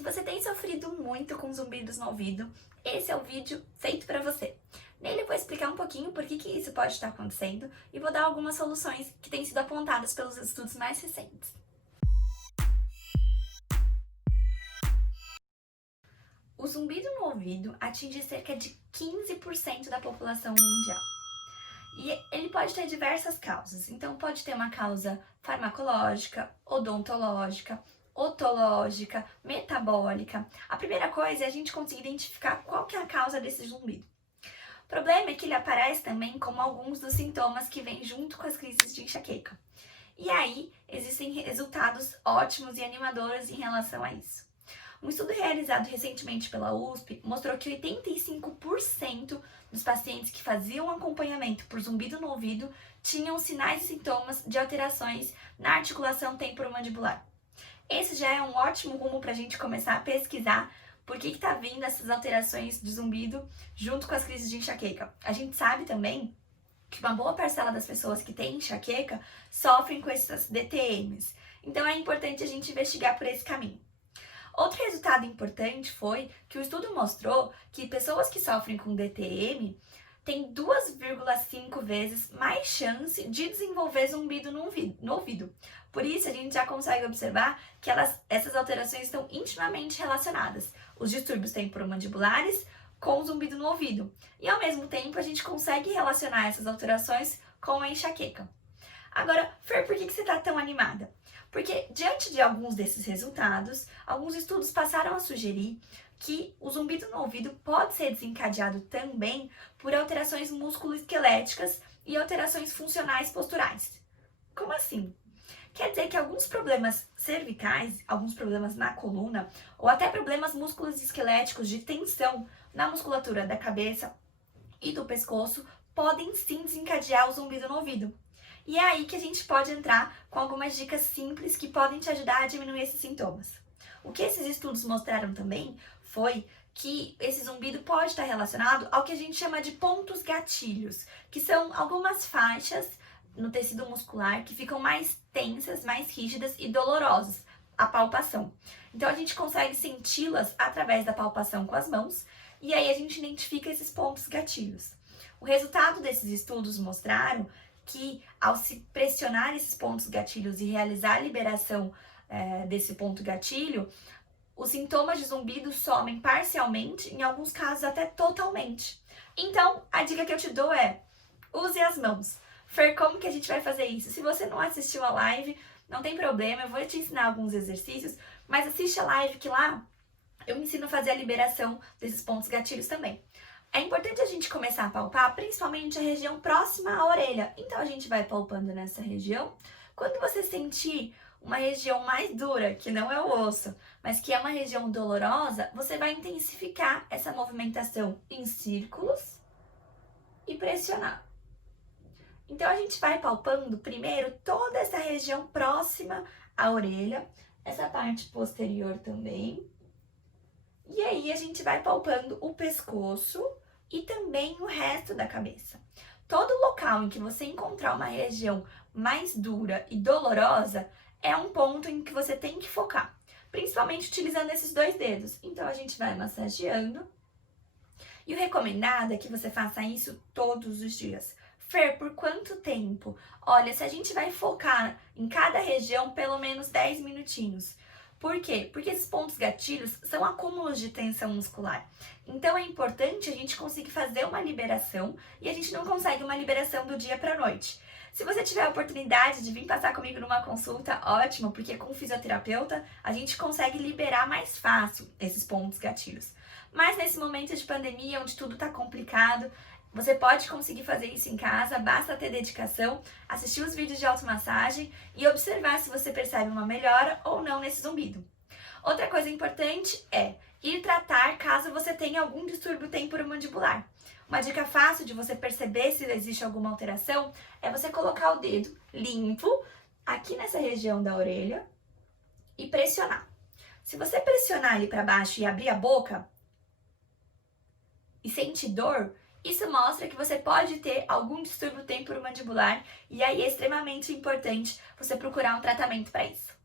Se você tem sofrido muito com zumbidos no ouvido, esse é o vídeo feito para você. Nele eu vou explicar um pouquinho por que isso pode estar acontecendo e vou dar algumas soluções que têm sido apontadas pelos estudos mais recentes. O zumbido no ouvido atinge cerca de 15% da população mundial. E ele pode ter diversas causas. Então pode ter uma causa farmacológica, odontológica, otológica, metabólica. A primeira coisa é a gente conseguir identificar qual que é a causa desse zumbido. O problema é que ele aparece também como alguns dos sintomas que vêm junto com as crises de enxaqueca. E aí existem resultados ótimos e animadores em relação a isso. Um estudo realizado recentemente pela USP mostrou que 85% dos pacientes que faziam acompanhamento por zumbido no ouvido tinham sinais e sintomas de alterações na articulação temporomandibular. Esse já é um ótimo rumo para a gente começar a pesquisar por que está vindo essas alterações de zumbido junto com as crises de enxaqueca. A gente sabe também que uma boa parcela das pessoas que têm enxaqueca sofrem com essas DTMs. Então é importante a gente investigar por esse caminho. Outro resultado importante foi que o estudo mostrou que pessoas que sofrem com DTM têm 2,5 vezes mais chance de desenvolver zumbido no ouvido. Por isso, a gente já consegue observar que essas alterações estão intimamente relacionadas. Os distúrbios temporomandibulares com o zumbido no ouvido. E, ao mesmo tempo, a gente consegue relacionar essas alterações com a enxaqueca. Agora, Fer, por que você está tão animada? Porque, diante de alguns desses resultados, alguns estudos passaram a sugerir que o zumbido no ouvido pode ser desencadeado também por alterações musculoesqueléticas e alterações funcionais posturais. Como assim? Quer dizer que alguns problemas cervicais, alguns problemas na coluna, ou até problemas musculoesqueléticos de tensão na musculatura da cabeça e do pescoço podem sim desencadear o zumbido no ouvido. E é aí que a gente pode entrar com algumas dicas simples que podem te ajudar a diminuir esses sintomas. O que esses estudos mostraram também foi que esse zumbido pode estar relacionado ao que a gente chama de pontos gatilhos, que são algumas faixas no tecido muscular que ficam mais tensas, mais rígidas e dolorosas, a palpação. Então a gente consegue senti-las através da palpação com as mãos e aí a gente identifica esses pontos gatilhos. O resultado desses estudos mostraram que ao se pressionar esses pontos gatilhos e realizar a liberação desse ponto gatilho, os sintomas de zumbido somem parcialmente, em alguns casos até totalmente. Então, a dica que eu te dou é, use as mãos. Fer, como que a gente vai fazer isso? Se você não assistiu a live, não tem problema, eu vou te ensinar alguns exercícios, mas assiste a live que lá eu ensino a fazer a liberação desses pontos gatilhos também. É importante a gente começar a palpar principalmente a região próxima à orelha. Então a gente vai palpando nessa região. Quando você sentir uma região mais dura, que não é o osso, mas que é uma região dolorosa, você vai intensificar essa movimentação em círculos e pressionar. Então a gente vai palpando primeiro toda essa região próxima à orelha, essa parte posterior também. E aí a gente vai palpando o pescoço e também o resto da cabeça. Todo local em que você encontrar uma região mais dura e dolorosa é um ponto em que você tem que focar, principalmente utilizando esses dois dedos. Então a gente vai massageando. E o recomendado é que você faça isso todos os dias. Fer, por quanto tempo? Olha, se a gente vai focar em cada região pelo menos 10 minutinhos. Por quê? Porque esses pontos gatilhos são acúmulos de tensão muscular. Então é importante a gente conseguir fazer uma liberação e a gente não consegue uma liberação do dia para a noite. Se você tiver a oportunidade de vir passar comigo numa consulta, ótimo, porque com o fisioterapeuta a gente consegue liberar mais fácil esses pontos gatilhos. Mas nesse momento de pandemia, onde tudo está complicado, você pode conseguir fazer isso em casa, basta ter dedicação, assistir os vídeos de automassagem e observar se você percebe uma melhora ou não nesse zumbido. Outra coisa importante é ir tratar caso você tenha algum distúrbio temporomandibular. Uma dica fácil de você perceber se existe alguma alteração é você colocar o dedo limpo aqui nessa região da orelha e pressionar. Se você pressionar ali para baixo e abrir a boca e sentir dor, isso mostra que você pode ter algum distúrbio temporomandibular e aí é extremamente importante você procurar um tratamento para isso.